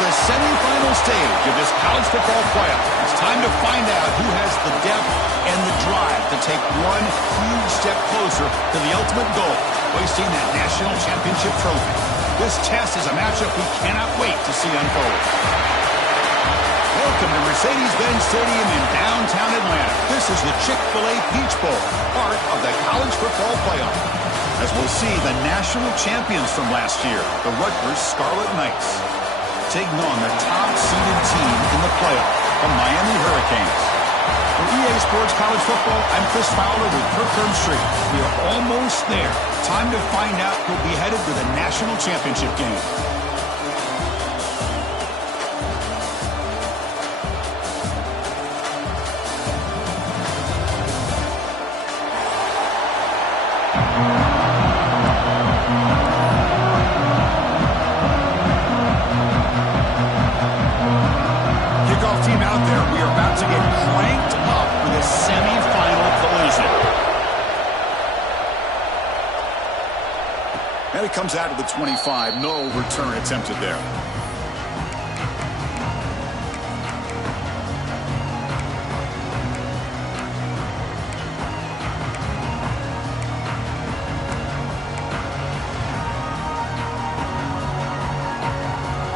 The semifinal stage of this college football playoff. It's time to find out who has the depth and the drive to take one huge step closer to the ultimate goal, hoisting that national championship trophy. This test is a matchup we cannot wait to see unfold. Welcome to Mercedes-Benz Stadium in downtown Atlanta. This is the Chick-fil-a Peach Bowl, part of the college football playoff. As we'll see, the national champions from last year, the Rutgers Scarlet Knights, taking on the top-seeded team in the playoff, the Miami Hurricanes. For EA Sports College Football, I'm Chris Fowler with Kirk Street. We are almost there. Time to find out who'll be headed to the national championship game. And it comes out of the 25. No return attempted there.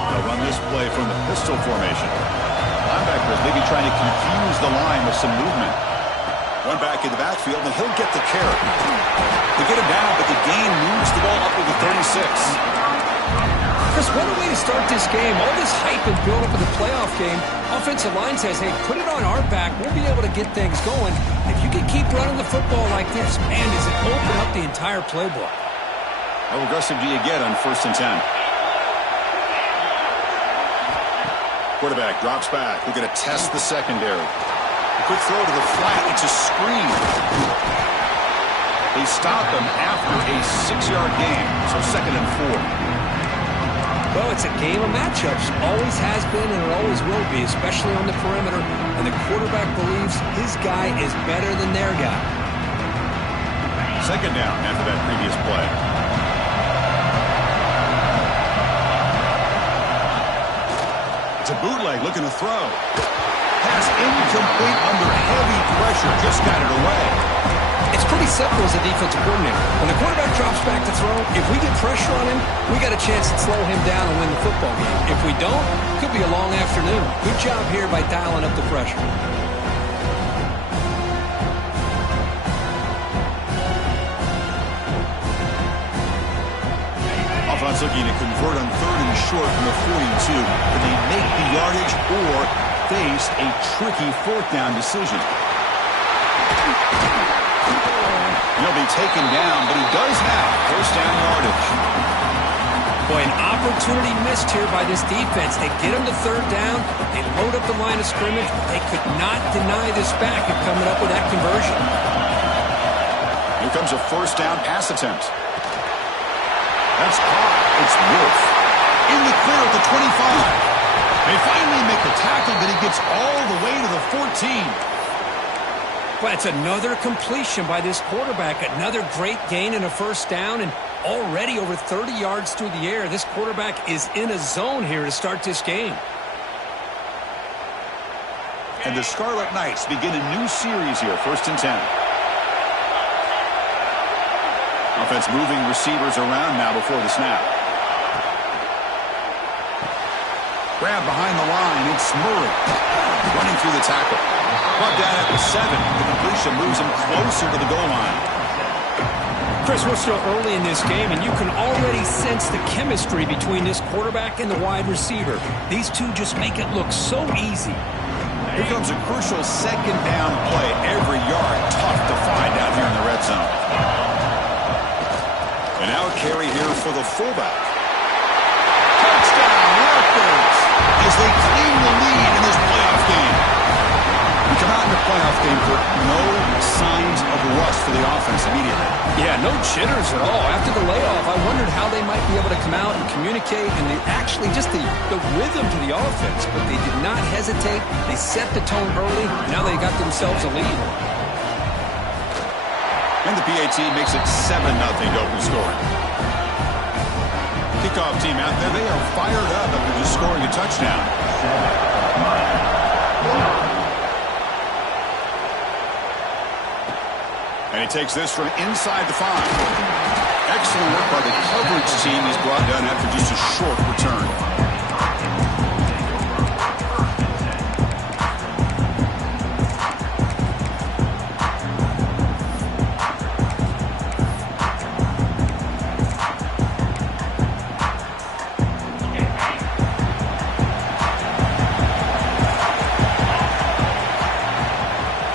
They'll run this play from the pistol formation. Linebackers maybe trying to confuse the line with some movement. One back in the backfield, and he'll get the carry. They get him down, but the gain moves the ball up to the 36. Chris, what a way to start this game. All this hype and build up for the playoff game. Offensive line says, hey, put it on our back. We'll be able to get things going. If you can keep running the football like this, man, does it open up the entire playbook. How aggressive do you get on 1st and 10? Quarterback drops back. We're going to test the secondary. Quick throw to the flat. It's a screen. They stop him after a 6-yard gain. So 2nd and 4. Well, it's a game of matchups. Always has been and it always will be, especially on the perimeter. And the quarterback believes his guy is better than their guy. 2nd down after that previous play. It's a bootleg looking to throw. Pass incomplete under heavy pressure. Just got it away. It's pretty simple as a defensive coordinator. When the quarterback drops back to throw, if we get pressure on him, we got a chance to slow him down and win the football game. If we don't, it could be a long afternoon. Good job here by dialing up the pressure. Offense looking to convert on 3rd and short from the 42. Can they make the yardage or face a tricky 4th down decision? He'll be taken down, but he does have 1st down yardage. Boy, an opportunity missed here by this defense. They get him to 3rd down. They load up the line of scrimmage. They could not deny this back of coming up with that conversion. Here comes a 1st down pass attempt. That's caught. It's Wolf. In the clear at the 25. They finally make the tackle, but he gets all the way to the 14. Well, it's another completion by this quarterback. Another great gain and a 1st down. And already over 30 yards through the air. This quarterback is in a zone here to start this game. And the Scarlet Knights begin a new series here, 1st and 10. Offense moving receivers around now before the snap. Grab behind the line. It's Murray running through the tackle. Brought down at the 7. The completion moves him closer to the goal line. Chris, we're still early in this game, and you can already sense the chemistry between this quarterback and the wide receiver. These two just make it look so easy. Here comes a crucial 2nd down play. Every yard tough to find out here in the red zone. And now a carry here for the fullback. Touchdown, Rutgers, as they claim the lead in this playoff game. We come out in the playoff game for no signs of rust for the offense immediately. Yeah, no jitters at all. After the layoff, I wondered how they might be able to come out and communicate and actually just the rhythm to the offense. But they did not hesitate. They set the tone early. Now they got themselves a lead. And the PAT makes it 7-0 to open scoring. Kickoff team out there. They are fired up after just scoring a touchdown. And he takes this from inside the 5. Excellent work by the coverage team. He's brought down after just a short return.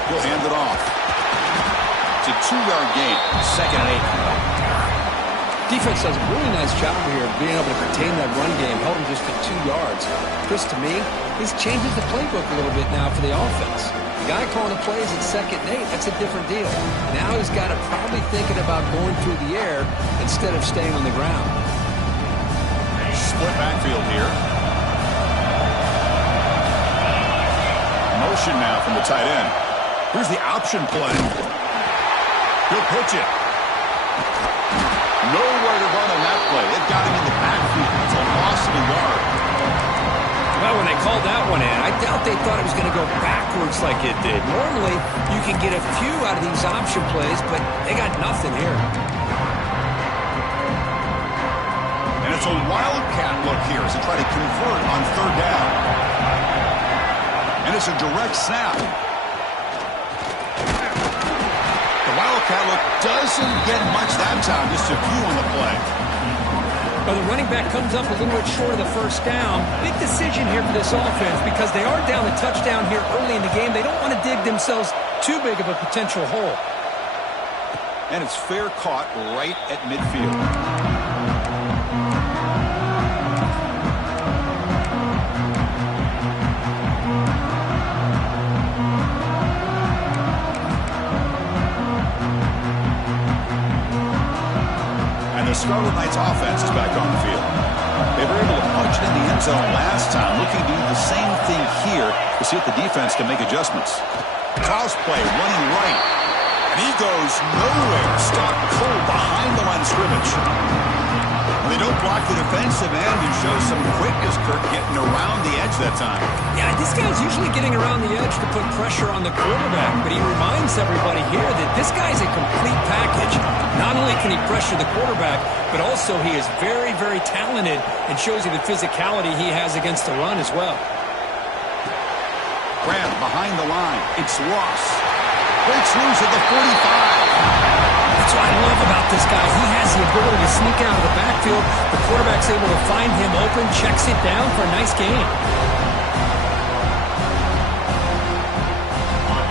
He'll hand it off. It's a 2-yard gain, 2nd and 8. Defense does a really nice job here of being able to contain that run game, held him just to 2 yards. Chris, to me, this changes the playbook a little bit now for the offense. The guy calling the plays at 2nd and 8, that's a different deal. Now he's got to probably thinking about going through the air instead of staying on the ground. Split backfield here. Motion now from the tight end. Here's the option play. He'll pitch it. Nowhere to run on that play. It got him in the backfield. It's a loss of a yard. Well, when they called that one in, I doubt they thought it was going to go backwards like it did. Normally, you can get a few out of these option plays, but they got nothing here. And it's a wildcat look here as they try to convert on 3rd down. And it's a direct snap. The wildcat look doesn't get much that time, just a few on the play. Well, the running back comes up a little bit short of the 1st down. Big decision here for this offense because they are down the touchdown here early in the game. They don't want to dig themselves too big of a potential hole. And it's fair caught right at midfield. The Scarlet Knights offense is back on the field. They were able to punch it in the end zone last time, looking to do the same thing here to see if the defense can make adjustments. Toss play, running right. And he goes nowhere. Stopped cold behind the line of scrimmage. They don't block the defensive end and show some quickness, Kirk, getting around the edge that time. Yeah, this guy's usually getting around the edge to put pressure on the quarterback, but he reminds everybody here that this guy's a complete package. Not only can he pressure the quarterback, but also he is very, very talented and shows you the physicality he has against the run as well. Grab behind the line. It's Ross. Breaks loose at the 45. That's what I love about this guy. He has the ability to sneak out of the backfield. The quarterback's able to find him open, checks it down for a nice gain.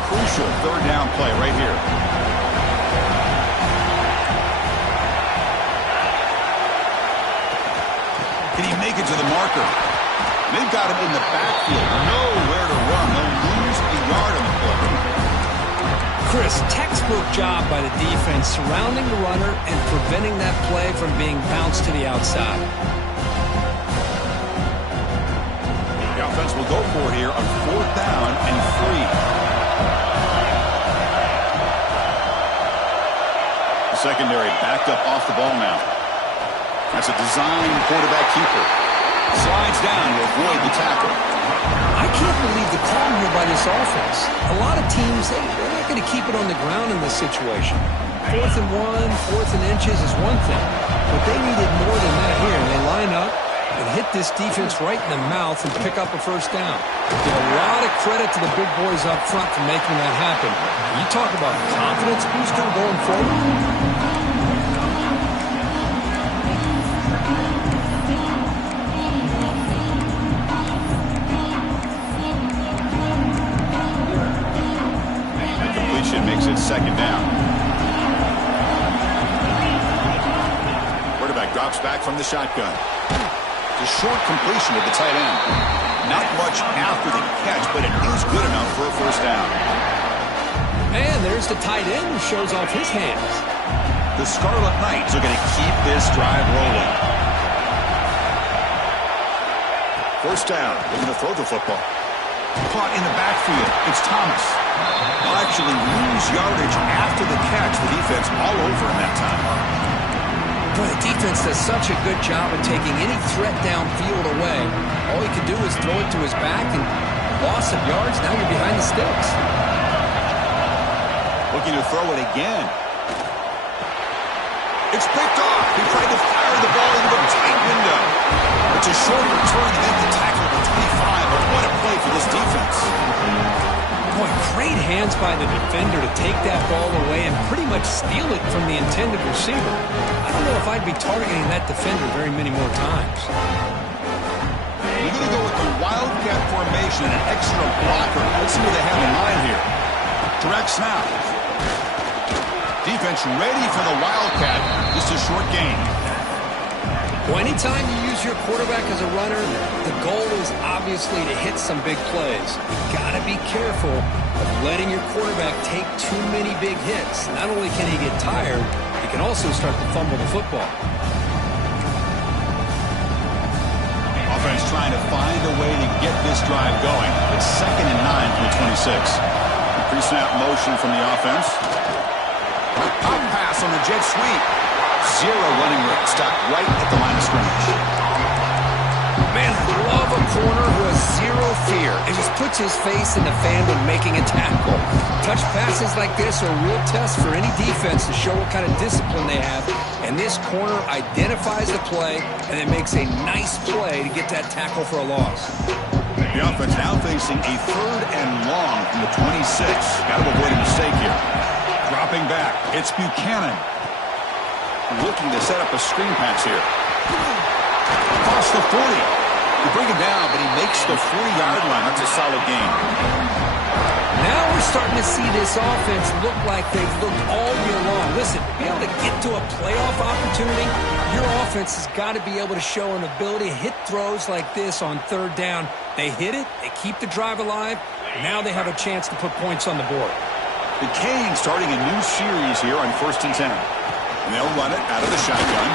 Crucial 3rd down play right here. Can he make it to the marker? They've got him in the backfield. Nowhere to run. They'll lose a yard on the play. Chris, textbook job by the defense surrounding the runner and preventing that play from being bounced to the outside. The offense will go for it here on 4th down and 3. The secondary backed up off the ball now. That's a design quarterback keeper. Slides down to avoid the tackle. I can't believe the call here by this offense. A lot of teams, they're not going to keep it on the ground in this situation. 4th and 1, 4th and inches is one thing, but they needed more than that here. They line up and hit this defense right in the mouth and pick up a first down. Give a lot of credit to the big boys up front for making that happen. You talk about confidence booster going forward. Makes it 2nd down. Quarterback drops back from the shotgun. It's a short completion to the tight end. Not much after the catch, but it is good enough for a first down. And there's the tight end who shows off his hands. The Scarlet Knights are going to keep this drive rolling. First down. They're going to throw the football. Caught in the backfield. It's Thomas. They'll actually lose yardage after the catch. The defense all over him that time. Boy, the defense does such a good job of taking any threat downfield away. All he can do is throw it to his back, and loss of yards, now you're behind the sticks. Looking to throw it again. It's picked off. He tried to fire the ball into a tight window. It's a short return to get the tackle at the 25, but what a play for this defense. Boy, great hands by the defender to take that ball away and pretty much steal it from the intended receiver. I don't know if I'd be targeting that defender very many more times. We're going to go with the Wildcat formation and an extra blocker. Let's see what they have in mind here. Direct snap. Defense ready for the Wildcat. Just a short gain. Well, anytime you use your quarterback as a runner, the goal is obviously to hit some big plays. You've got to be careful of letting your quarterback take too many big hits. Not only can he get tired, he can also start to fumble the football. Offense trying to find a way to get this drive going. It's 2nd and 9 from the 26. Pre-snap motion from the offense. Pop pass on the jet sweep. Zero running room. Stopped right at the line of scrimmage. Man, I love a corner who has zero fear and just puts his face in the fan when making a tackle. Touch passes like this are a real test for any defense to show what kind of discipline they have. And this corner identifies the play and then makes a nice play to get that tackle for a loss. The offense now facing a 3rd and long from the 26. Got to avoid a mistake here. Dropping back. It's Buchanan. Looking to set up a screen pass here. Across the 40. You bring him down, but he makes the 40-yard line. That's a solid gain. Now we're starting to see this offense look like they've looked all year long. Listen, to be able to get to a playoff opportunity, your offense has got to be able to show an ability to hit throws like this on 3rd down. They hit it, they keep the drive alive, now they have a chance to put points on the board. The Canes starting a new series here on 1st and 10. And they'll run it out of the shotgun.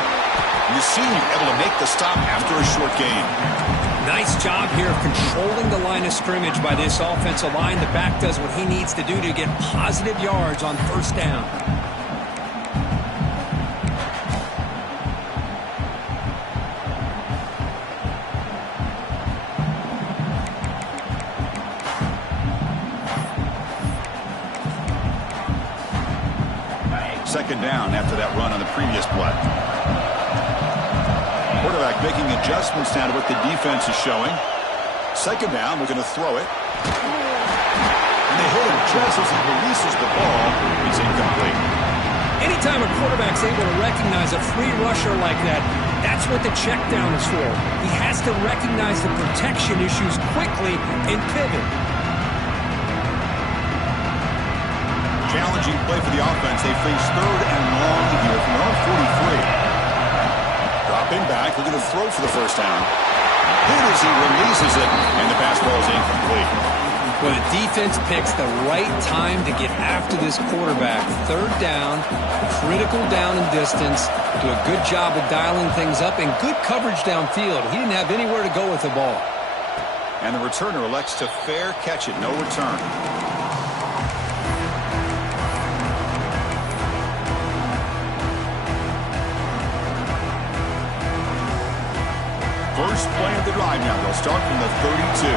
And the senior able to make the stop after a short gain. Nice job here of controlling the line of scrimmage by this offensive line. The back does what he needs to do to get positive yards on 1st down. Second down after that run on the previous play. Quarterback making adjustments now to what the defense is showing. 2nd down, we're going to throw it. And they hit him just as he releases the ball. It's incomplete. Anytime a quarterback's able to recognize a free rusher like that, that's what the check down is for. He has to recognize the protection issues quickly and pivot. Challenging play for the offense. They face 3rd and long here from their own 43. Dropping back, looking to throw for the first down. Hit as he releases it, and the pass ball is incomplete. Well, the defense picks the right time to get after this quarterback. 3rd down, critical down and distance. Do a good job of dialing things up and good coverage downfield. He didn't have anywhere to go with the ball. And the returner elects to fair catch it. No return. First play of the drive now. They'll start from the 32.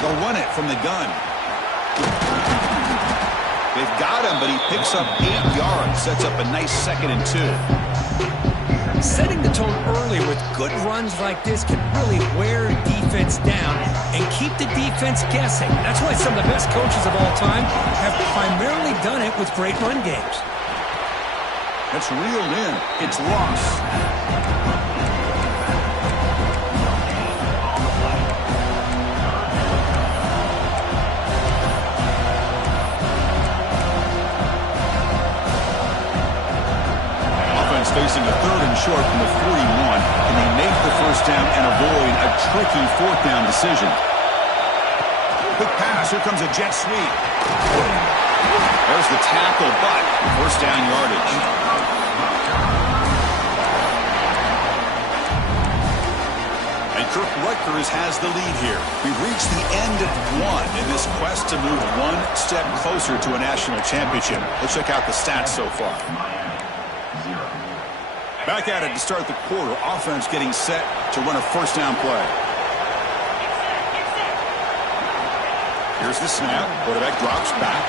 They'll run it from the gun. They've got him, but he picks up 8 yards. Sets up a nice 2nd and 2. Setting the tone early with good runs like this can really wear defense down and keep the defense guessing. That's why some of the best coaches of all time have primarily done it with great run games. It's reeled in. It's lost. Facing a 3rd and short from the 41. Can they make the first down and avoid a tricky 4th down decision? Quick pass. Here comes a jet sweep. There's the tackle, but first down yardage. And Rutgers has the lead here. We've reached the end of one in this quest to move one step closer to a national championship. Let's check out the stats so far. Back at it to start the quarter. Offense getting set to run a first down play. Here's the snap. Quarterback drops back.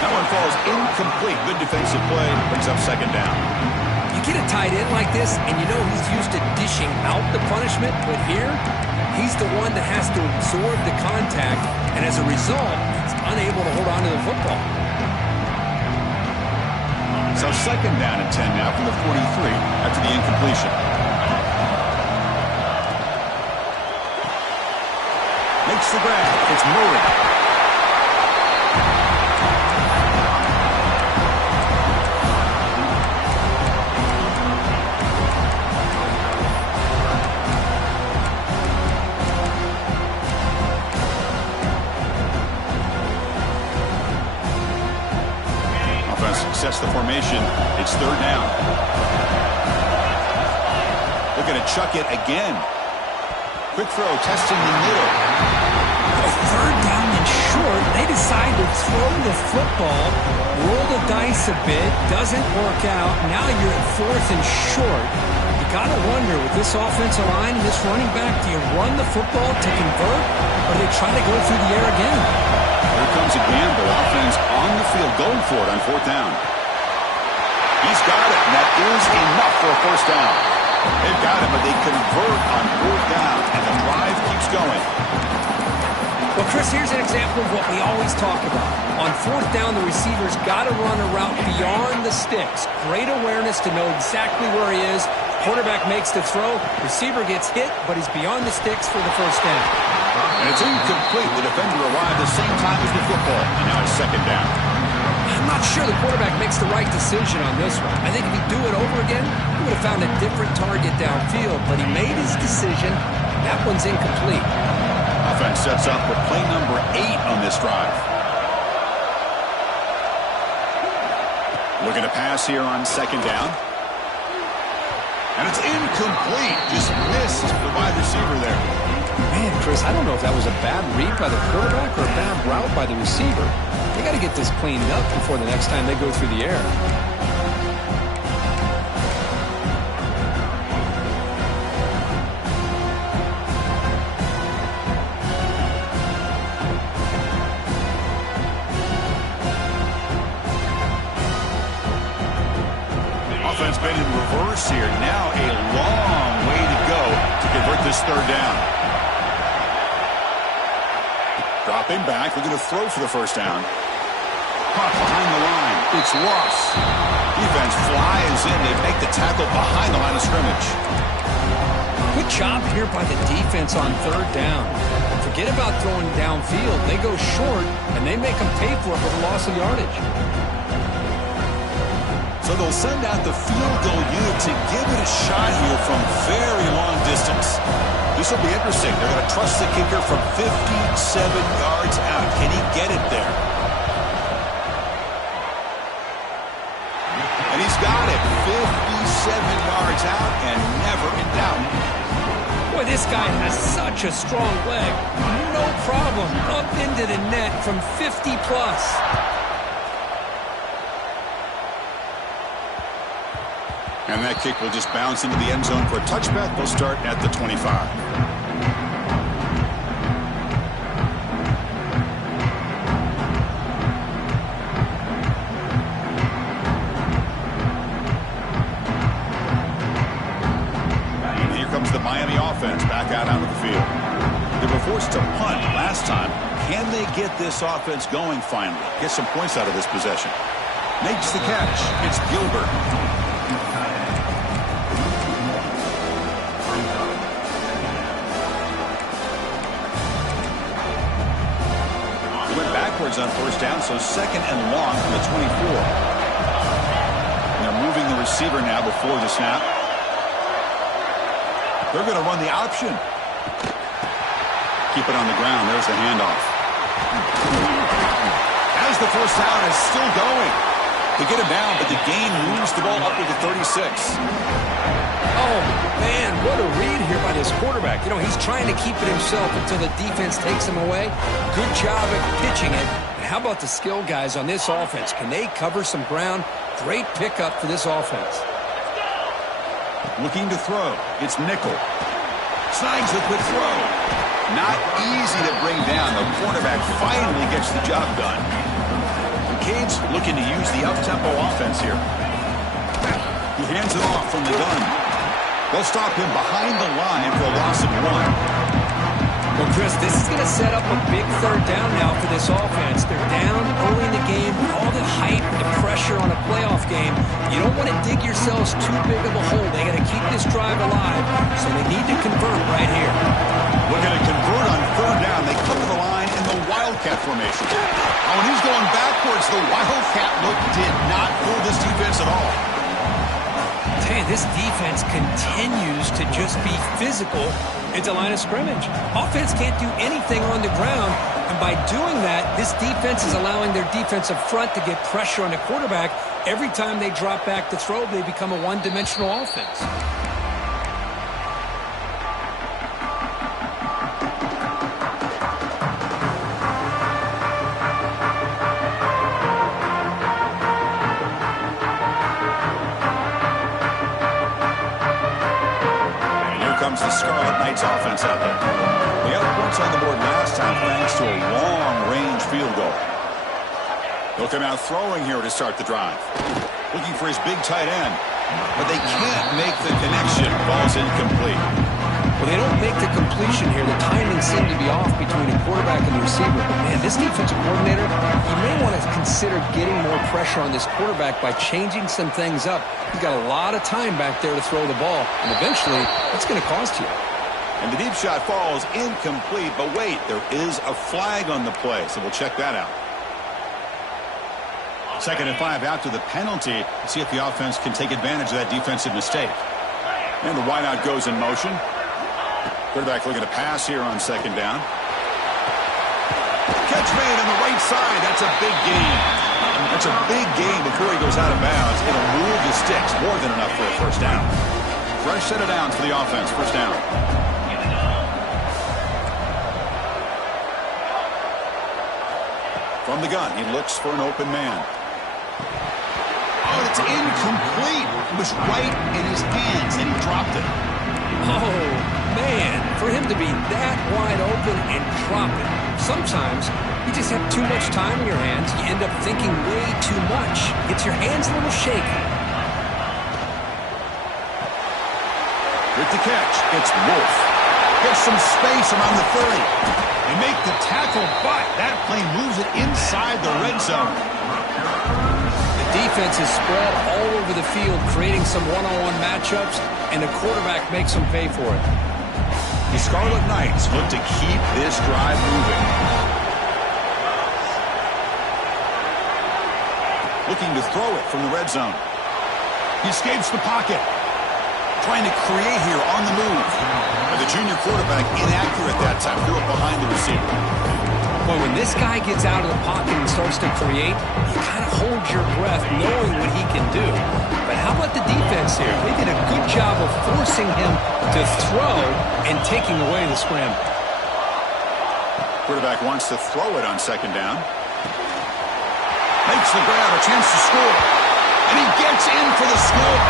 That one falls incomplete. Good defensive play. Brings up 2nd down. You get a tight end like this, and you know he's used to dishing out the punishment, but here, he's the one that has to absorb the contact, and as a result, he's unable to hold on to the football. So 2nd down and 10 now from the 43 after the incompletion. Makes the grab. It's Murray. Sets the formation. It's 3rd down. They're going to chuck it again. Quick throw, testing the middle. 3rd down and short. They decide to throw the football, roll the dice a bit, doesn't work out. Now you're at 4th and short. You got to wonder, with this offensive line and this running back, do you run the football to convert, or do they try to go through the air again? Here comes a gamble. Offense on the field going for it on 4th down. He's got it, and that is enough for a first down. They've got it, but they convert on 4th down, and the drive keeps going. Well, Chris, here's an example of what we always talk about. On 4th down, the receiver's got to run a route beyond the sticks. Great awareness to know exactly where he is. Quarterback makes the throw. Receiver gets hit, but he's beyond the sticks for the first down. And it's incomplete. The defender arrived the same time as the football, and now it's 2nd down. I'm not sure the quarterback makes the right decision on this one. I think if he'd do it over again, he would have found a different target downfield, but he made his decision. That one's incomplete. Offense sets up with play number 8 on this drive. Looking to pass here on 2nd down. And it's incomplete. Just missed the wide receiver there. Man, Chris, I don't know if that was a bad read by the quarterback or a bad route by the receiver. They got to get this cleaned up before the next time they go through the air. Offense been in reverse here. Now a long way to go to convert this 3rd down. Dropping back, looking to throw for the first down. Caught behind the line. It's lost. Defense flies in. They make the tackle behind the line of scrimmage. Good job here by the defense on 3rd down. Forget about throwing downfield. They go short, and they make them pay for it with a loss of yardage. So they'll send out the field goal unit to give it a shot here from very long distance. This will be interesting. They're going to trust the kicker from 57 yards out. Can he get it there? And he's got it. 57 yards out and never in doubt. Boy, this guy has such a strong leg. No problem. Up into the net from 50 plus. And that kick will just bounce into the end zone for a touchback. They'll start at the 25. The Miami offense back out onto the field. They were forced to punt last time. Can they get this offense going finally? Get some points out of this possession. Makes the catch. It's Gilbert. He went backwards on first down, so second and long from the 24. And they're moving the receiver now before the snap. They're going to run the option. Keep it on the ground. There's the handoff. As the first down is still going. They get him down, but the gain moves the ball up to the 36. Oh, man, what a read here by this quarterback. You know, he's trying to keep it himself until the defense takes him away. Good job at pitching it. And how about the skill guys on this offense? Can they cover some ground? Great pickup for this offense. Looking to throw. It's Nickel. Snags the quick throw. Not easy to bring down. The quarterback finally gets the job done. The Cade's looking to use the up-tempo offense here. He hands it off from the gun. They'll stop him behind the line for a loss of 1. Well, Chris, this is going to set up a big third down now for this offense. They're down early in the game. All the hype, the pressure on a playoff game. You don't want to dig yourselves too big of a hole. They got to keep this drive alive, so they need to convert right here. We're going to convert on third down. They come to the line in the Wildcat formation. Oh, when he's going backwards, the Wildcat look did not fool this defense at all. Hey, this defense continues to just be physical into line of scrimmage. Offense can't do anything on the ground, and by doing that, this defense is allowing their defensive front to get pressure on the quarterback. Every time they drop back to throw, they become a one-dimensional offense. The Scarlet Knights offense out there. They got points on the board last time thanks to a long-range field goal. They'll come out throwing here to start the drive. Looking for his big tight end, but they can't make the connection. Ball's incomplete. Well, they don't make the completion here. The timing seemed to be off between the quarterback and the receiver. But, man, this defensive coordinator, he may want to consider getting more pressure on this quarterback by changing some things up. He's got a lot of time back there to throw the ball, and eventually that's going to cost you. And the deep shot falls incomplete, but wait, there is a flag on the play, so we'll check that out. 2nd and 5 after the penalty. See if the offense can take advantage of that defensive mistake. And the wideout goes in motion. Quarterback looking to pass here on 2nd down. Catch made on the right side. That's a big gain. That's a big gain before he goes out of bounds. It'll move the sticks. More than enough for a first down. Fresh set of downs for the offense. First down. From the gun, he looks for an open man. Oh, it's incomplete. It was right in his hands, and he dropped it. Oh, man, for him to be that wide open and drop it. Sometimes you just have too much time in your hands. You end up thinking way too much. Gets your hands a little shaky. With the catch, it's Wolf. Gets some space around the 30. They make the tackle, but that play moves it inside the red zone. The defense is spread all over the field, creating some one-on-one matchups, and the quarterback makes them pay for it. The Scarlet Knights look to keep this drive moving. Looking to throw it from the red zone. He escapes the pocket. Trying to create here on the move. But the junior quarterback inaccurate that time. Threw it behind the receiver. Boy, when this guy gets out of the pocket and starts to create, you kind of hold your breath knowing what he can do. But how about the defense here? They did a good job of forcing him to throw and taking away the scramble. Quarterback wants to throw it on 2nd down. Makes the grab, a chance to score. And he gets in for the score.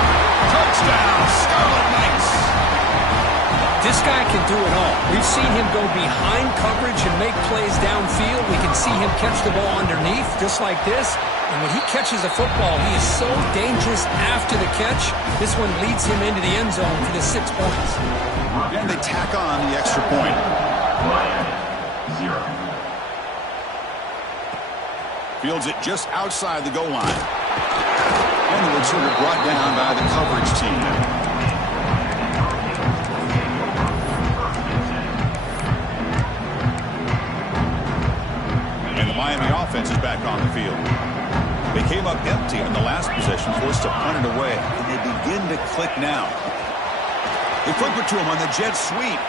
This guy can do it all. We've seen him go behind coverage and make plays downfield. We can see him catch the ball underneath, just like this. And when he catches a football, he is so dangerous after the catch. This one leads him into the end zone for the 6 points. And they tack on the extra point. 0. Fields it just outside the goal line. And the returner brought down by the coverage team. Miami offense is back on the field. They came up empty on the last possession, forced to punt it away, and they begin to click now. They flip it to him on the jet sweep.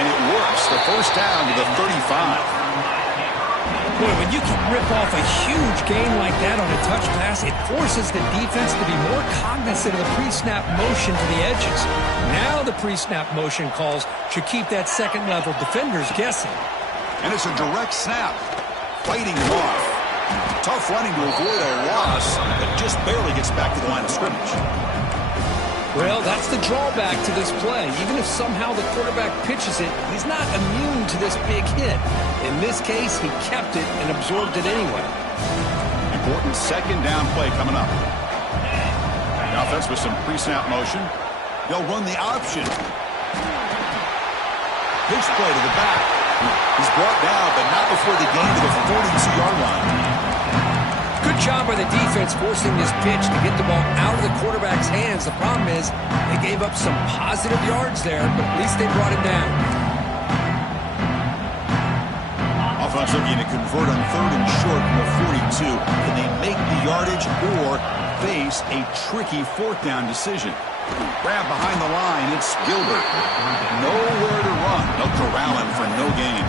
And it works. The first down to the 35. Boy, when you can rip off a huge gain like that on a touch pass, it forces the defense to be more cognizant of the pre-snap motion to the edges. Now the pre-snap motion calls should keep that second-level defenders guessing. And it's a direct snap. Fighting him off. Tough running to avoid a loss, but just barely gets back to the line of scrimmage. Well, that's the drawback to this play. Even if somehow the quarterback pitches it, he's not immune to this big hit. In this case, he kept it and absorbed it anyway. Important second down play coming up. The offense with some pre-snap motion. They'll run the option. Pitch play to the back. He's brought down, but not before the gain to the 42-yard line. Good job by the defense forcing this pitch to get the ball out of the quarterback's hands. The problem is they gave up some positive yards there, but at least they brought him down. Offense looking to convert on 3rd and short from the 42. Can they make the yardage or face a tricky 4th down decision? Grab behind the line. It's Gilbert. Nowhere to run. They'll corral him for no gain.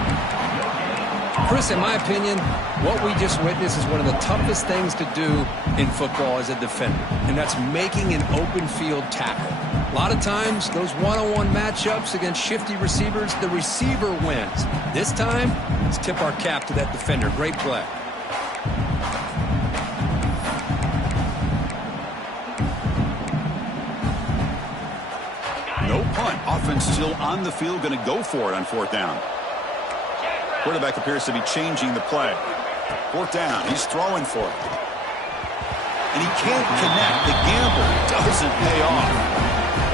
Chris, in my opinion, what we just witnessed is one of the toughest things to do in football as a defender, and that's making an open field tackle. A lot of times, those one-on-one matchups against shifty receivers, the receiver wins. This time, let's tip our cap to that defender. Great play. No punt. Offense still on the field, going to go for it on 4th down. Quarterback appears to be changing the play. 4th down. He's throwing for it. And he can't connect. The gamble doesn't pay off.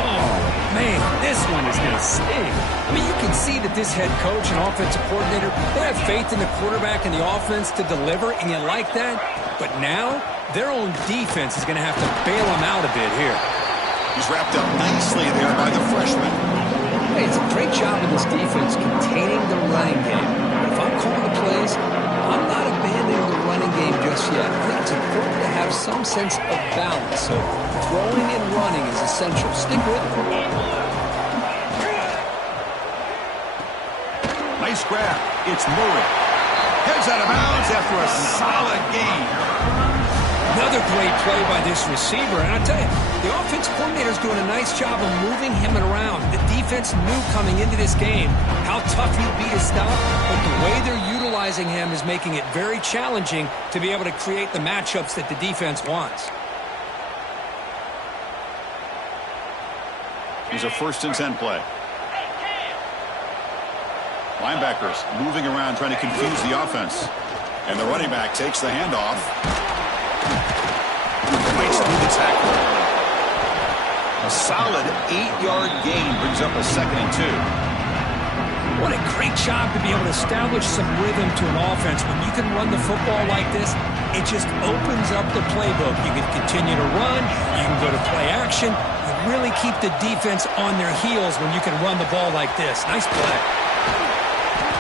Oh, man, this one is going to sting. I mean, you can see that this head coach and offensive coordinator, they have faith in the quarterback and the offense to deliver, and you like that. But now, their own defense is going to have to bail them out a bit here. He's wrapped up nicely there by the freshman. Hey, it's a great job of this defense containing the running game. If I'm calling the plays, I'm not abandoning the running game just yet. I think it's important to have some sense of balance. So throwing and running is essential. Stick with it. Nice grab. It's Murray. Heads out of bounds after a solid gain. Another great play by this receiver. And I tell you, the offense coordinator's doing a nice job of moving him around. The defense knew coming into this game how tough he'd be to stop, but the way they're utilizing him is making it very challenging to be able to create the matchups that the defense wants. Here's a 1st and 10 play. Linebackers moving around trying to confuse the offense. And the running back takes the handoff. Breaks through the tackle. A solid 8-yard gain brings up a 2nd and 2. What a great job to be able to establish some rhythm to an offense. When you can run the football like this, it just opens up the playbook. You can continue to run. You can go to play action. You really keep the defense on their heels when you can run the ball like this. Nice play.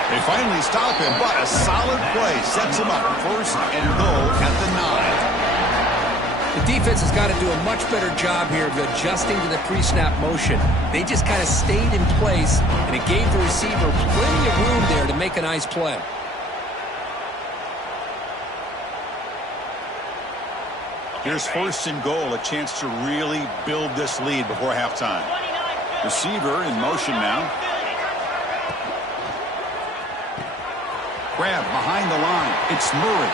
They finally stop him, but a solid play sets him up 1st and goal at the 9. The defense has got to do a much better job here of adjusting to the pre-snap motion. They just kind of stayed in place, and it gave the receiver plenty of room there to make a nice play. Here's 1st and goal, a chance to really build this lead before halftime. Receiver in motion now. Grab behind the line. It's Murray.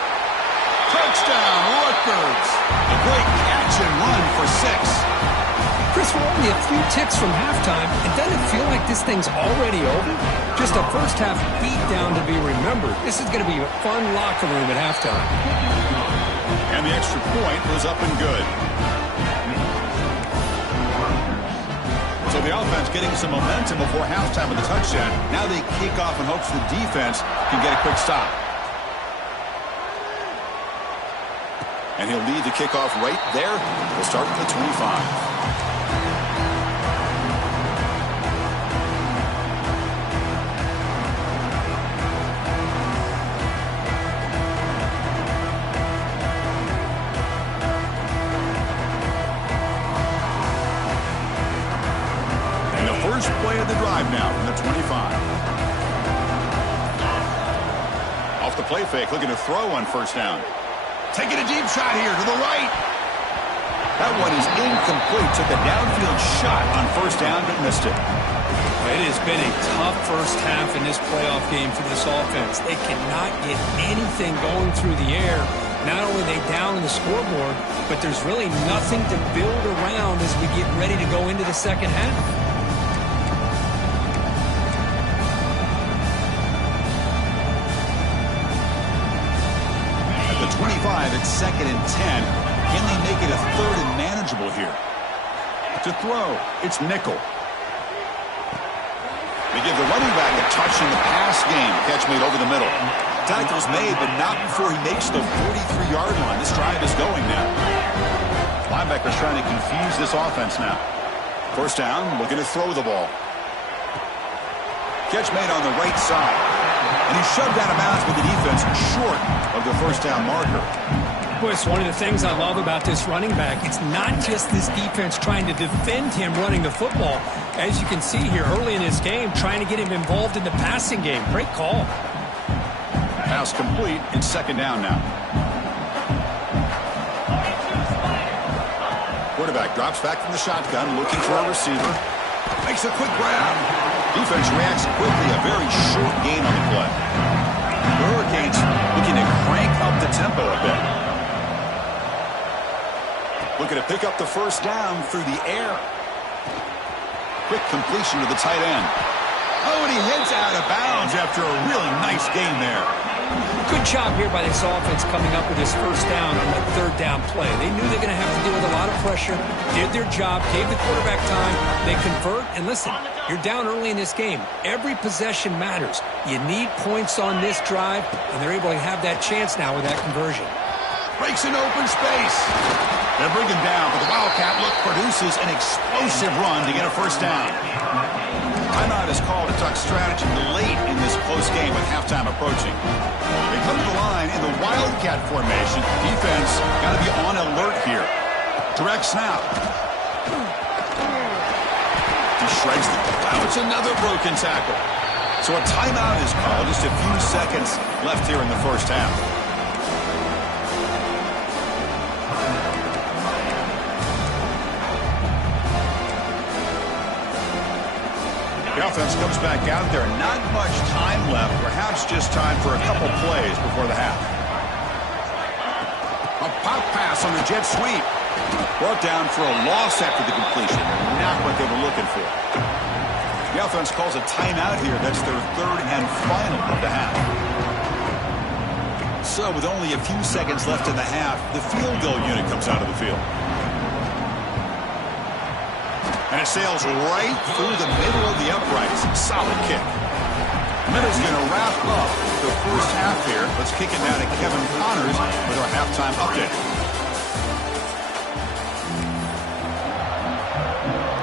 Touchdown, Rutgers. A great catch and run for 6. Chris, we're only a few ticks from halftime, and doesn't it feel like this thing's already over? Just a first-half beatdown to be remembered. This is going to be a fun locker room at halftime. And the extra point was up and good. So the offense getting some momentum before halftime with a touchdown. Now they kick off in hopes the defense can get a quick stop. And he'll lead the kickoff right there. We'll start at the 25. First play of the drive now from the 25. Off the play fake, looking to throw on first down. Taking a deep shot here to the right. That one is incomplete. Took a downfield shot on first down, but missed it. It has been a tough first half in this playoff game for this offense. They cannot get anything going through the air. Not only are they down in the scoreboard, but there's really nothing to build around as we get ready to go into the second half. At the 25, it's 2nd and 10. Can they make it a 3rd and manageable here? To throw, it's nickel. They give the running back a touch in the pass game. Catch made over the middle. Tackle's made, but not before he makes the 43-yard line. This drive is going now. Linebacker's trying to confuse this offense now. First down, looking to throw the ball. Catch made on the right side. And he's shoved out of bounds with the defense short of the first down marker. Boy, it's one of the things I love about this running back. It's not just this defense trying to defend him running the football. As you can see here early in this game, trying to get him involved in the passing game. Great call. Pass complete. It's 2nd down now. Quarterback drops back from the shotgun, looking for a receiver. Makes a quick grab. Defense reacts quickly. A very short gain on the play. The Hurricanes looking to crank up the tempo a bit. Looking to pick up the first down through the air. Quick completion to the tight end. Oh, and he heads out of bounds after a really nice gain there. Good job here by this offense coming up with this first down on that 3rd down play. They knew they're going to have to deal with a lot of pressure, did their job, gave the quarterback time, they convert, and listen, you're down early in this game. Every possession matters. You need points on this drive, and they're able to have that chance now with that conversion. Breaks an open space. They're bringing down, but the Wildcat look produces an explosive run to get a first down. Timeout is called to talk strategy late in this close game with halftime approaching. They come to the line in the Wildcat formation. Defense got to be on alert here. Direct snap. He shreds the... Wow, it's another broken tackle. So a timeout is called. Just a few seconds left here in the first half. The offense comes back out there. Not much time left. Perhaps just time for a couple plays before the half. A pop pass on the jet sweep. Brought down for a loss after the completion. Not what they were looking for. The offense calls a timeout here. That's their 3rd and final of the half. So with only a few seconds left in the half, the field goal unit comes out of the field. And it sails right through the middle of the uprights. Solid kick. Middle's going to wrap up the first half here. Let's kick it down to Kevin Connors with our halftime update.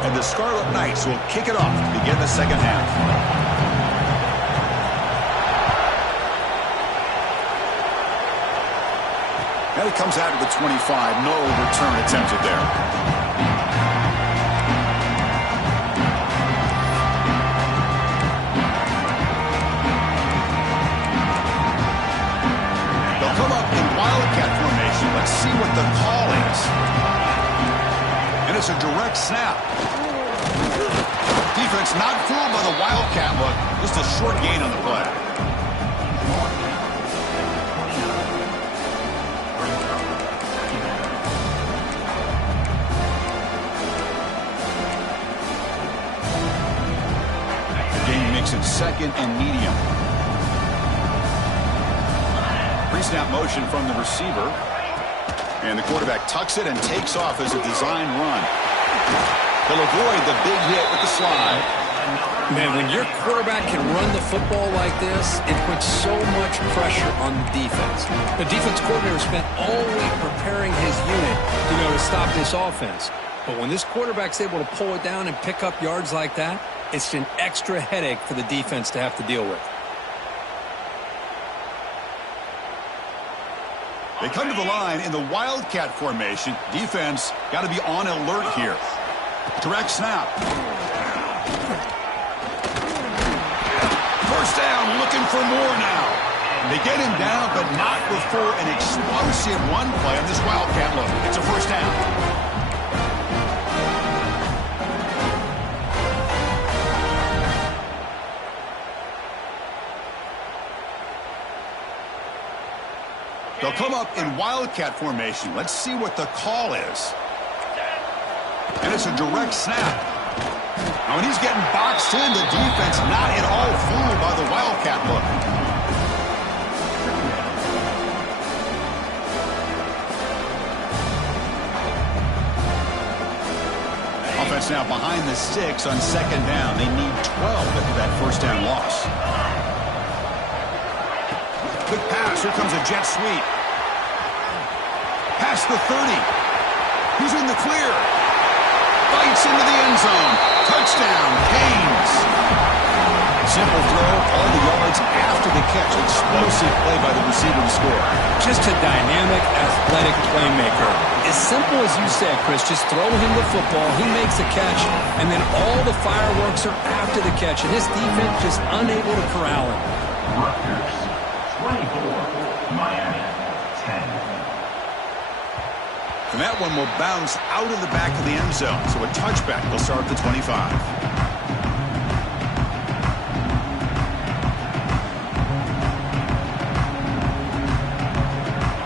And the Scarlet Knights will kick it off to begin the second half. And it comes out to the 25. No return attempted there. Come up in Wildcat formation. Let's see what the call is. And it's a direct snap. Defense not fooled by the Wildcat look. Just a short gain on the play. second and medium. Pre-snap motion from the receiver. And the quarterback tucks it and takes off as a design run. He'll avoid the big hit with the slide. Man, when your quarterback can run the football like this, it puts so much pressure on the defense. The defense coordinator spent all week preparing his unit to stop this offense. But when this quarterback's able to pull it down and pick up yards like that, it's an extra headache for the defense to have to deal with. They come to the line in the Wildcat formation. Defense got to be on alert here. Direct snap. First down, looking for more now. They get him down, but not before an explosive run play on this Wildcat look. It's a first down. They'll come up in Wildcat formation. Let's see what the call is. And it's a direct snap. Now, when he's getting boxed in, the defense not at all fooled by the Wildcat look. Offense now behind the sticks on second down. They need 12 after that first down loss. Quick pass. Here comes a jet sweep. Past the 30. He's in the clear. Bites into the end zone. Touchdown, Canes. Simple throw, all the yards after the catch. Explosive play by the receiver to score. Just a dynamic, athletic playmaker. As simple as you said, Chris, just throw him the football, he makes the catch, and then all the fireworks are after the catch, and this defense just unable to corral him. Rutgers, 24, Miami, 10. And that one will bounce out of the back of the end zone. So a touchback will start at the 25.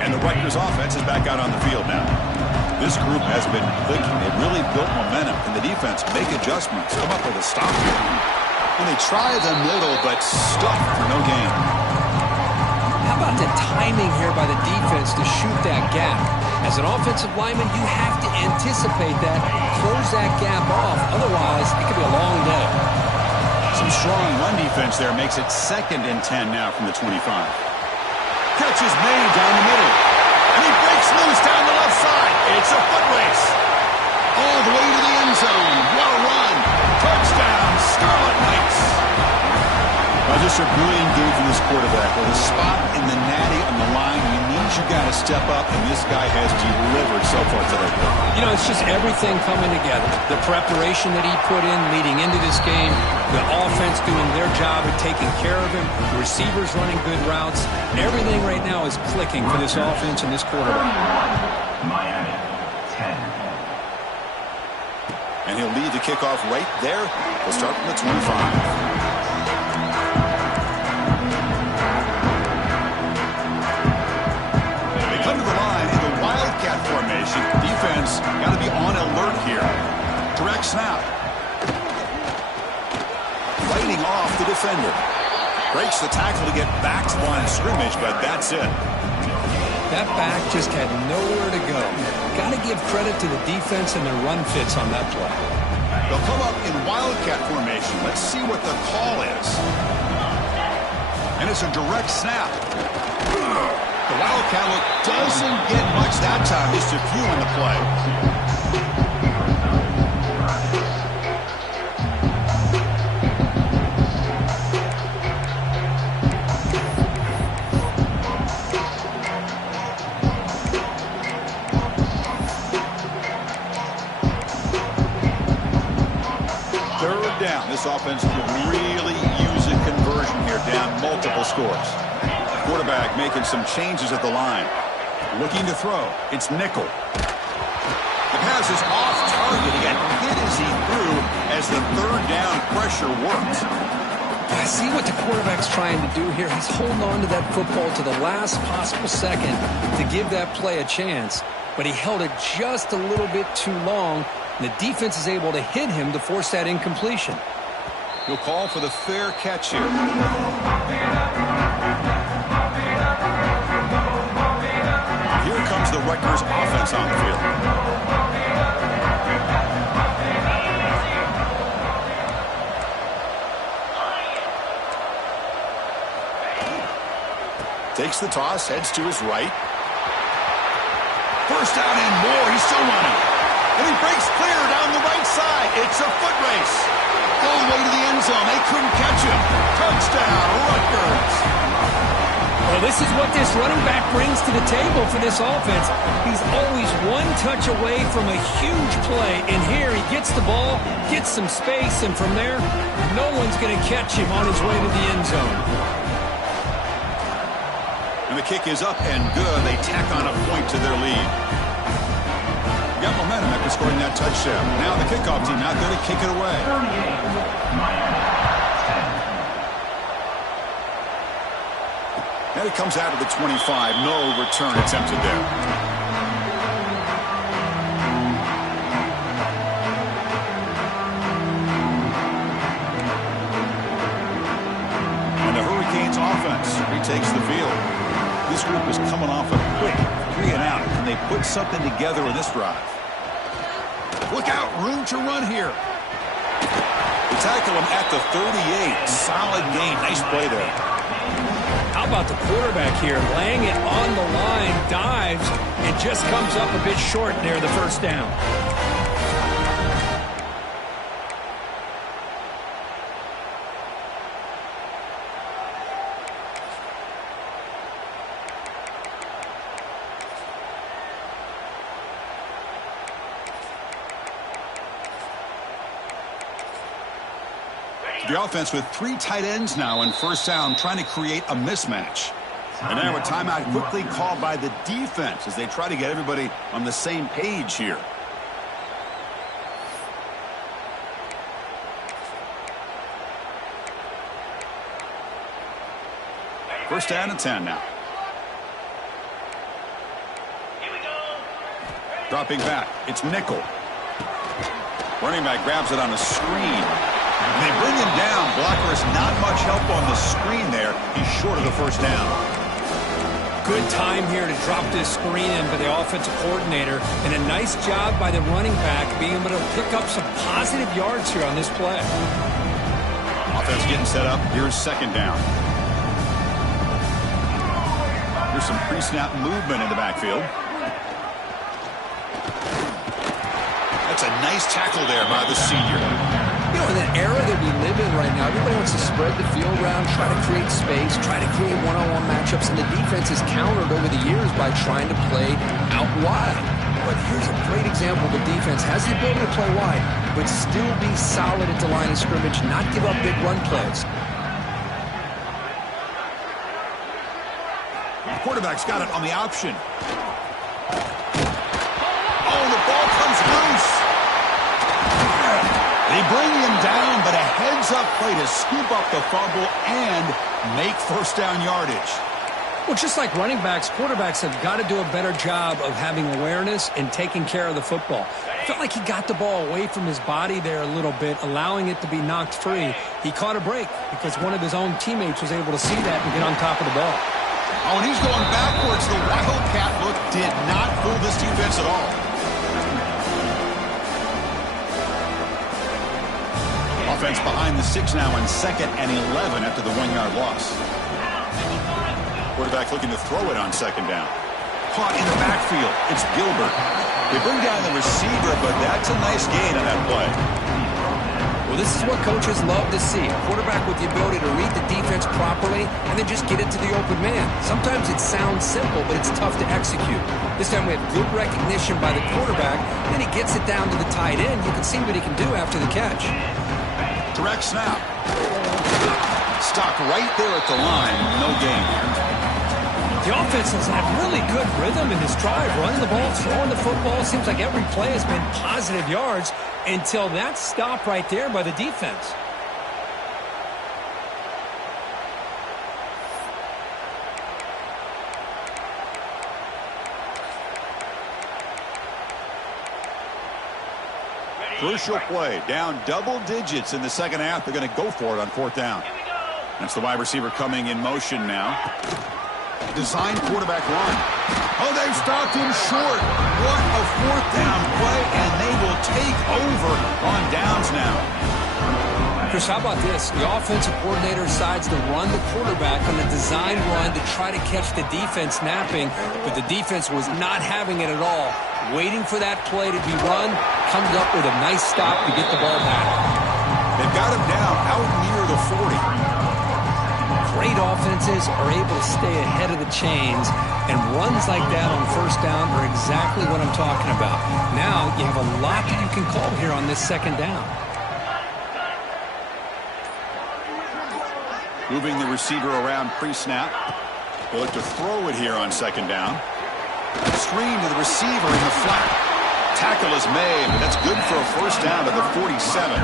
And the Rutgers offense is back out on the field now. This group has been clicking. They've really built momentum. And the defense make adjustments. Come up with a stop here. And they try the middle, but stuck for no gain. How about the timing here by the defense to shoot that gap? As an offensive lineman, you have to anticipate that, close that gap off. Otherwise, it could be a long day. Some strong run defense there makes it 2nd and 10 now from the 25. Catch is made down the middle. And he breaks loose down the left side. It's a foot race. All the way to the end zone. What a run. Touchdown, Scarlet Knights. Well, just a brilliant game from this quarterback. With a spot in the natty on the line, he means you got to step up, and this guy has delivered so far today. It's just everything coming together. The preparation that he put in leading into this game, the offense doing their job of taking care of him, the receivers running good routes. Everything right now is clicking for this offense and this quarterback. Miami, 10. And he'll lead the kickoff right there. We'll start from the 25. Formation. Defense got to be on alert here. Direct snap. Fighting off the defender. Breaks the tackle to get back to the line of scrimmage, but that's it. That back just had nowhere to go. Got to give credit to the defense and their run fits on that play. They'll come up in Wildcat formation. Let's see what the call is. And it's a direct snap. The Wildcat look doesn't get much that time. Just a few on the play. Third down. This offense could really use a conversion here, down multiple scores. Quarterback making some changes at the line. Looking to throw. It's nickel. The pass is off target. He got hit as he threw as the third down pressure worked. I see what the quarterback's trying to do here. He's holding on to that football to the last possible second to give that play a chance. But he held it just a little bit too long. And the defense is able to hit him to force that incompletion. He'll call for the fair catch here. Here comes the Rutgers offense on the field. Takes the toss, heads to his right. First down and more. He's still running. And he breaks clear down the right side. It's a foot race. All the way to the end zone. They couldn't catch him. Touchdown, Rutgers. Well, this is what this running back brings to the table for this offense. He's always one touch away from a huge play. And here he gets the ball, gets some space, and from there, no one's going to catch him on his way to the end zone. And the kick is up and good. They tack on a point to their lead. Got momentum after scoring that touchdown. Now the kickoff team out there to kick it away. 38, Miami, 10. And it comes out of the 25. No return attempted there. And the Hurricanes offense retakes the field. This group is coming off a quick 3 and out. Can they put something together in this drive? Look out, room to run here. They tackle him at the 38. Solid gain. Nice play there. How about the quarterback here, laying it on the line, dives, and just comes up a bit short near the first down. The offense with 3 tight ends now in first down, trying to create a mismatch. And now a timeout quickly called by the defense as they try to get everybody on the same page here. First down and 10 now. Dropping back, it's nickel. Running back grabs it on a screen. And they bring him down. Blocker is not much help on the screen there. He's short of the first down. Good time here to drop this screen in by the offensive coordinator. And a nice job by the running back being able to pick up some positive yards here on this play. Offense getting set up. Here's second down. Here's some pre-snap movement in the backfield. That's a nice tackle there by the senior. You know, in the era that we live in right now, everybody wants to spread the field around, try to create space, try to create one-on-one matchups, and the defense is countered over the years by trying to play out wide. But here's a great example. The defense has the ability to play wide, but still be solid at the line of scrimmage, not give up big run plays. The quarterback's got it on the option. Oh, the ball comes loose. They bring him down, but a heads-up play to scoop up the fumble and make first down yardage. Well, just like running backs, quarterbacks have got to do a better job of having awareness and taking care of the football. I felt like he got the ball away from his body there a little bit, allowing it to be knocked free. He caught a break because one of his own teammates was able to see that and get on top of the ball. Oh, and he's going backwards. The Wildcat look did not fool this defense at all. Offense behind the 6 now in 2nd and 11 after the 1-yard loss. Quarterback looking to throw it on 2nd down. Caught in the backfield. It's Gilbert. They bring down the receiver, but that's a nice gain on that play. Well, this is what coaches love to see. A quarterback with the ability to read the defense properly and then just get it to the open man. Sometimes it sounds simple, but it's tough to execute. This time we have good recognition by the quarterback, and then he gets it down to the tight end. You can see what he can do after the catch. Direct snap. Stopped right there at the line. No gain. The offense has had really good rhythm in this drive. Running the ball, throwing the football. Seems like every play has been positive yards until that stop right there by the defense. crucial play. Down double digits in the second half. They're going to go for it on fourth down. That's the wide receiver coming in motion now. Design quarterback run. Oh, they've stopped him short. What a fourth down play, and they will take over on downs now. Chris, how about this? The offensive coordinator decides to run the quarterback on a design run to try to catch the defense napping, but the defense was not having it at all. Waiting for that play to be run, comes up with a nice stop to get the ball back. They've got him down out near the 40. Great offenses are able to stay ahead of the chains, and runs like that on first down are exactly what I'm talking about. Now you have a lot that you can call here on this second down. Moving the receiver around pre-snap. They'll look to throw it here on second down. Screen to the receiver in the flat. Tackle is made, but that's good for a first down to the 47.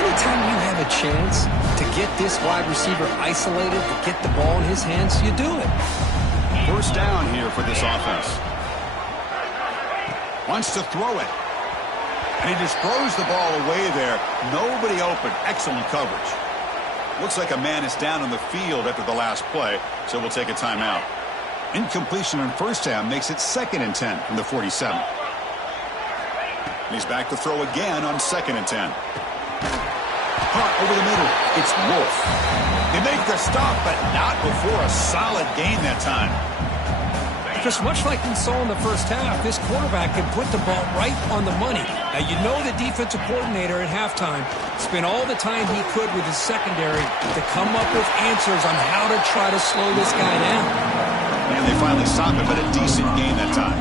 Anytime you have a chance to get this wide receiver isolated, to get the ball in his hands, you do it. First down here for this offense. Wants to throw it. And he just throws the ball away there. Nobody open. Excellent coverage. Looks like a man is down on the field after the last play, so we'll take a timeout. Incompletion on first down makes it 2nd and 10 from the 47. And he's back to throw again on 2nd and 10. Caught over the middle. It's Wolf. They make the stop, but not before a solid gain that time. Just much like we saw in the first half, this quarterback can put the ball right on the money. Now, you know the defensive coordinator at halftime spent all the time he could with his secondary to come up with answers on how to try to slow this guy down. And they finally stopped him, but a decent gain that time.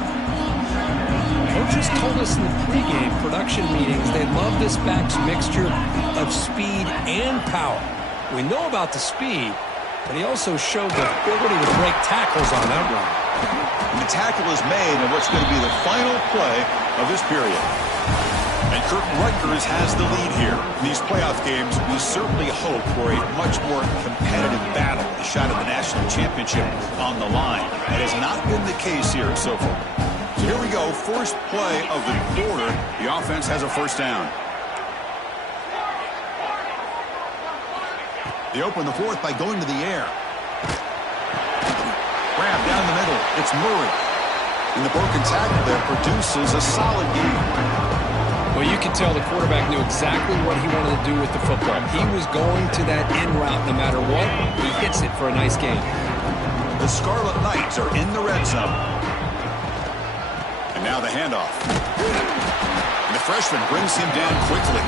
Coaches told us in the pregame production meetings they love this back's mixture of speed and power. We know about the speed, but he also showed the ability to break tackles on that run. And the tackle is made in what's going to be the final play of this period. And Rutgers has the lead here. In these playoff games, we certainly hope for a much more competitive battle, a shot at the national championship on the line. That has not been the case here so far. So here we go, first play of the quarter. The offense has a first down. They open the fourth by going to the air. Grab down the middle. It's Murray. And the broken tackle there produces a solid game. Well, you can tell the quarterback knew exactly what he wanted to do with the football. He was going to that end route no matter what. He hits it for a nice gain. The Scarlet Knights are in the red zone. And now the handoff. And the freshman brings him down quickly.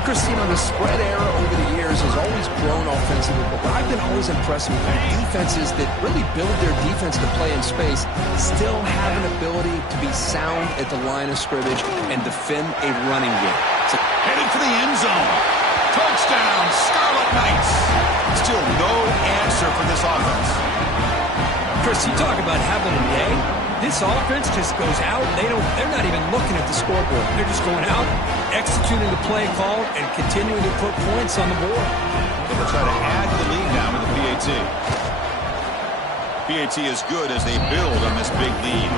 Christine, the spread era over the years has always grown offensively, but what I've been always impressed with defenses that really build their defense to play in space still have an ability to be sound at the line of scrimmage and defend a running game. So, heading for the end zone. Touchdown, Scarlet Knights. Still no answer for this offense. Chris, you talk about having a day. This offense just goes out. They're not even looking at the scoreboard. They're just going out, executing the play call, and continuing to put points on the board. They'll try to add the lead now with the PAT. PAT is good as they build on this big lead.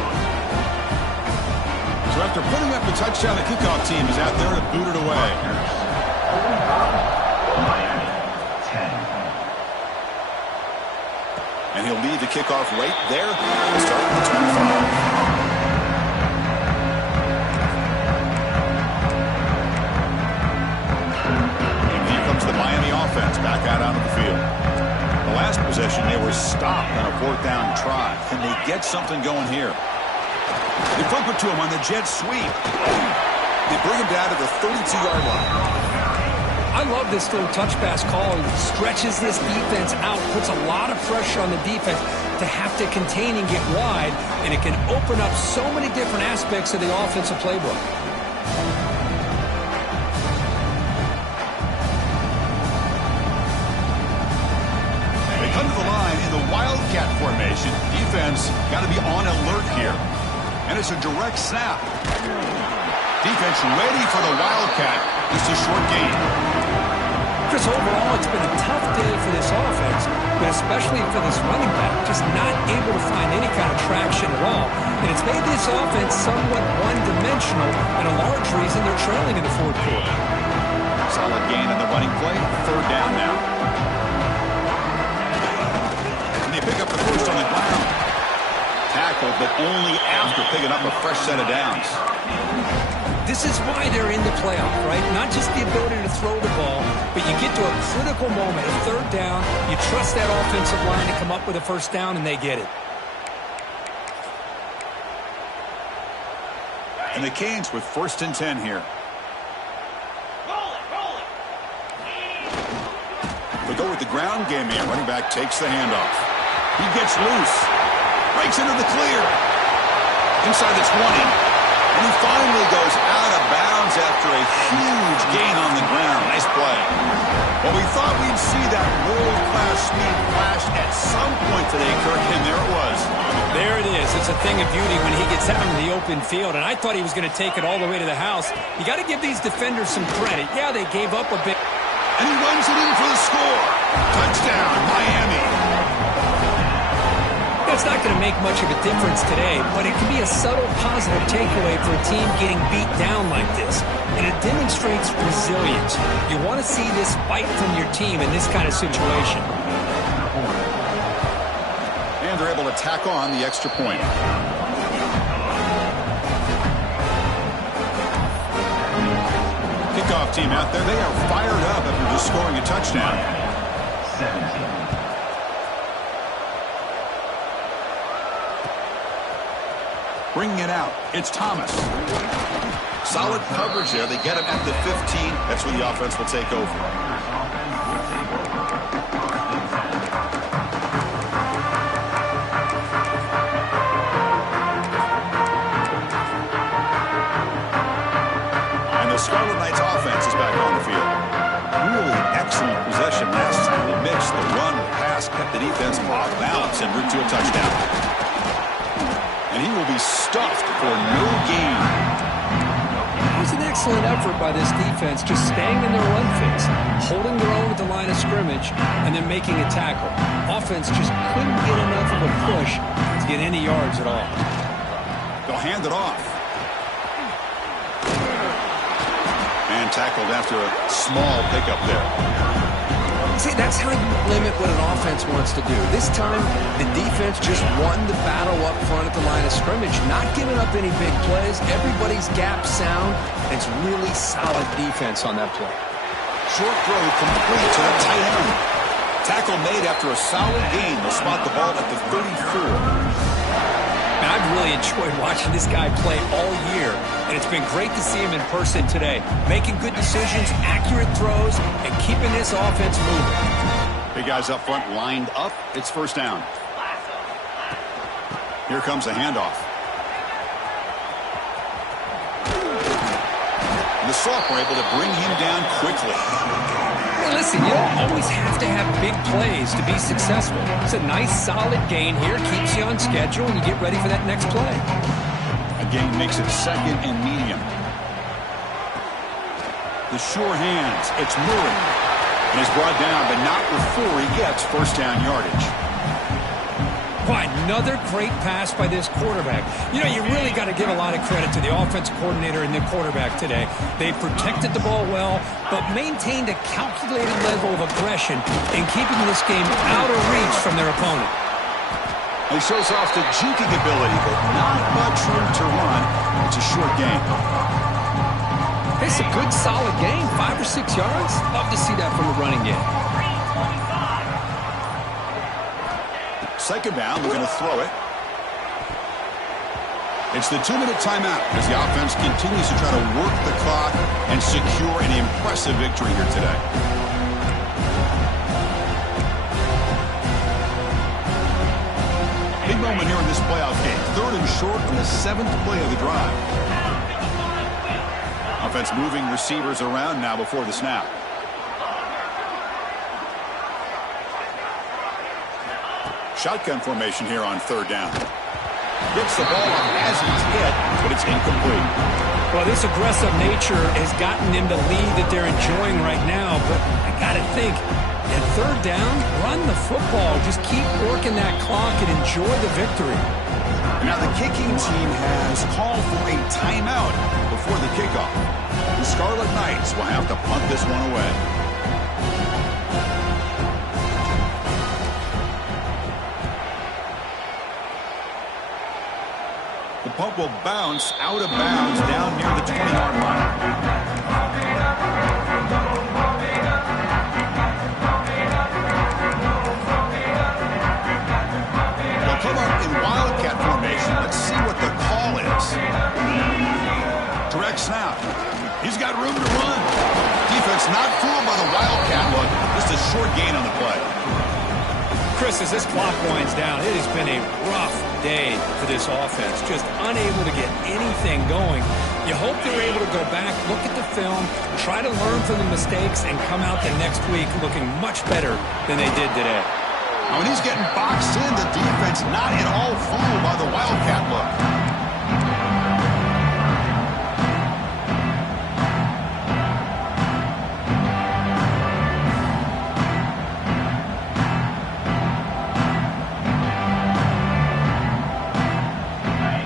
So after putting up the touchdown, the kickoff team is out there to boot it away. And he'll lead the kickoff right there. Start with the 25. And here comes the Miami offense back out onto the field. The last possession, they were stopped on a fourth down try. Can they get something going here? They flip it to him on the jet sweep. They bring him down to the 32-yard line. I love this little touch pass call. It stretches this defense out, puts a lot of pressure on the defense to have to contain and get wide, and it can open up so many different aspects of the offensive playbook. They come to the line in the Wildcat formation. Defense got to be on alert here. And it's a direct snap. Defense ready for the Wildcat. Just a short gain. Chris, overall, it's been a tough day for this offense, but especially for this running back, just not able to find any kind of traction at all. And it's made this offense somewhat one-dimensional, and a large reason they're trailing in the fourth quarter. Solid gain in the running play. Third down now. And they pick up the first on the ground. Tackled, but only after picking up a fresh set of downs. This is why they're in the playoff, right? Not just the ability to throw the ball, but you get to a critical moment, a third down. You trust that offensive line to come up with a first down, and they get it. And the Canes with 1st and 10 here. They go with the ground game here. Running back takes the handoff. He gets loose. Breaks into the clear. Inside the 20. And he finally goes out of bounds after a huge gain on the ground. Nice play. Well, we thought we'd see that world-class speed flash at some point today, Kirk, and there it was. There it is. It's a thing of beauty when he gets out in the open field, and I thought he was going to take it all the way to the house. You got to give these defenders some credit. Yeah, they gave up a bit. And he runs it in for the score. Touchdown, Miami. It's not going to make much of a difference today, but it can be a subtle positive takeaway for a team getting beat down like this. And it demonstrates resilience. You want to see this fight from your team in this kind of situation. And they're able to tack on the extra point. Kickoff team out there. They are fired up after just scoring a touchdown. 17. Bringing it out. It's Thomas. Solid coverage there. They get him at the 15. That's where the offense will take over. And the Scarlet Knights offense is back on the field. Really excellent possession last time. They mixed the run with pass, kept the defense off balance en route to a touchdown. And he will be stuffed for no gain. It was an excellent effort by this defense, just staying in their run fix, holding their own at the line of scrimmage, and then making a tackle. Offense just couldn't get enough of a push to get any yards at all. They'll hand it off. And tackled after a small pickup there. See, that's how you limit what an offense wants to do. This time, the defense just won the battle up front at the line of scrimmage, not giving up any big plays. Everybody's gap sound. It's really solid defense on that play. Short throw complete to the tight end. Tackle made after a solid gain. They'll spot the ball at the 34. I've really enjoyed watching this guy play all year, and it's been great to see him in person today. Making good decisions, accurate throws, and keeping this offense moving. Big guys up front lined up. It's first down. Here comes a handoff. And the sophomore able to bring him down quickly. Hey, listen, you don't always have to have big plays to be successful. It's a nice, solid gain here. Keeps you on schedule, and you get ready for that next play. A gain makes it 2nd and medium. The sure hands. It's Murray. And he's brought down, but not before he gets first down yardage. Boy, another great pass by this quarterback. You know, you really got to give a lot of credit to the offensive coordinator and the quarterback today. They protected the ball well, but maintained a calculated level of aggression in keeping this game out of reach from their opponent. He shows off the juking ability, but not much room to run. It's a short gain. It's a good, solid gain, 5 or 6 yards. Love to see that from the running game. Second down, we're going to throw it. It's the 2-minute timeout as the offense continues to try to work the clock and secure an impressive victory here today. Big moment here in this playoff game. 3rd and short on the 7th play of the drive. Offense moving receivers around now before the snap. Shotgun formation here on 3rd down. Gets the ball up as he's hit, but it's incomplete. Well, this aggressive nature has gotten them the lead that they're enjoying right now, but I got to think, at 3rd down, run the football. Just keep working that clock and enjoy the victory. Now the kicking team has called for a timeout before the kickoff. The Scarlet Knights will have to punt this one away. The punt will bounce out of bounds down near the 20-yard line. Come up in Wildcat formation. Let's see what the call is. Direct snap. He's got room to run. Defense not fooled by the Wildcat look. Just a short gain on the play. Chris, as this clock winds down, it has been a rough day for this offense. Just unable to get anything going. You hope they're able to go back, look at the film, try to learn from the mistakes, and come out the next week looking much better than they did today. When he's getting boxed in, the defense not at all fooled by the Wildcat look.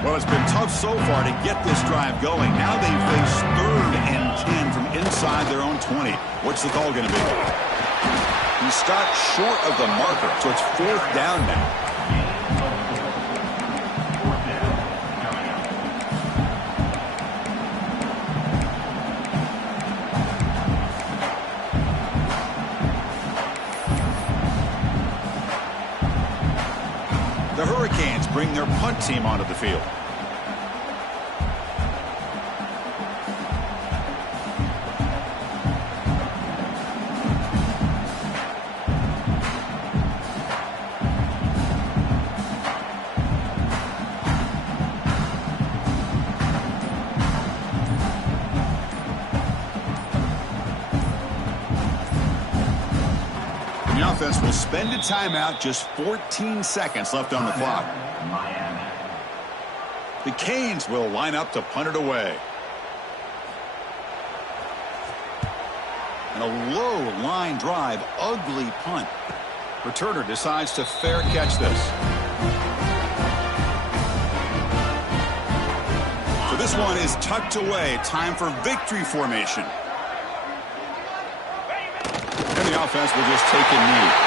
Well, it's been tough so far to get this drive going. Now they face 3rd and 10 from inside their own 20. What's the call going to be? He stopped short of the marker, so it's 4th down now. The Hurricanes bring their punt team onto the field. The offense will spend a timeout, just 14 seconds left on the clock. The Canes will line up to punt it away. And a low line drive, ugly punt. Returner decides to fair catch this. So this one is tucked away. Time for victory formation. And the offense will just take a knee.